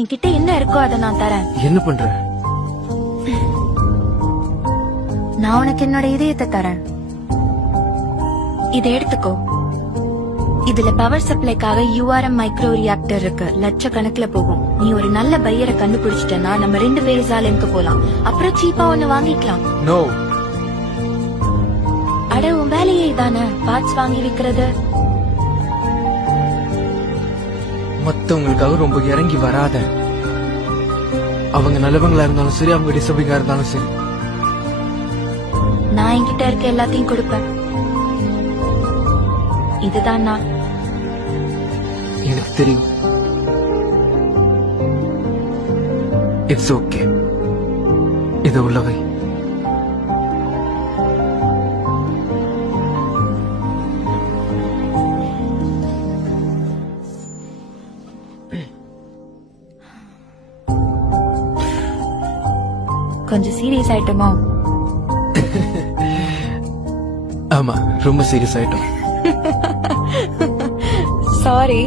என்கிட்ட என்ன இருக்கோ அதை நான் தரேன். என்ன பண்ற? நான் உனக்கு என்னோட இதயத்தை தரேன். இதை எடுத்துக்கோ. இதுல பவர் சப்ளைக்காக URM மைக்ரோ ரியாக்டர் இருக்கு. லட்சக்கணக்குல போகும். நீ ஒரு நல்ல பையரை கண்டுபிடிச்சிட்டனா நம்ம 2 பேரும் சாலைக்கு போலாம். அப்புறம் சீப்பா ஒண்ணு வாங்கிக்கலாம். நோ. அட உன் வேலையே இதானே, பார்ட்ஸ் வாங்கி விக்கிறது. மத்தவங்களுக்காக ரொம்ப இறங்கி வராத. அவங்க நல்லவங்களா இருந்தாலும் சரி, அவங்க டிசர்விங்கா இருந்தாலும் சரி, நான் என்கிட்ட இருக்க எல்லாத்தையும் கொடுப்பேன். இதுதான் நான். எனக்கு தெரியும். It's okay. இது உள்ளவை. கொஞ்சம் சீரியஸ் ஆயிட்டோமோ? ஆமா, ரொம்ப சீரியஸ் ஆயிட்டோம். சாரி.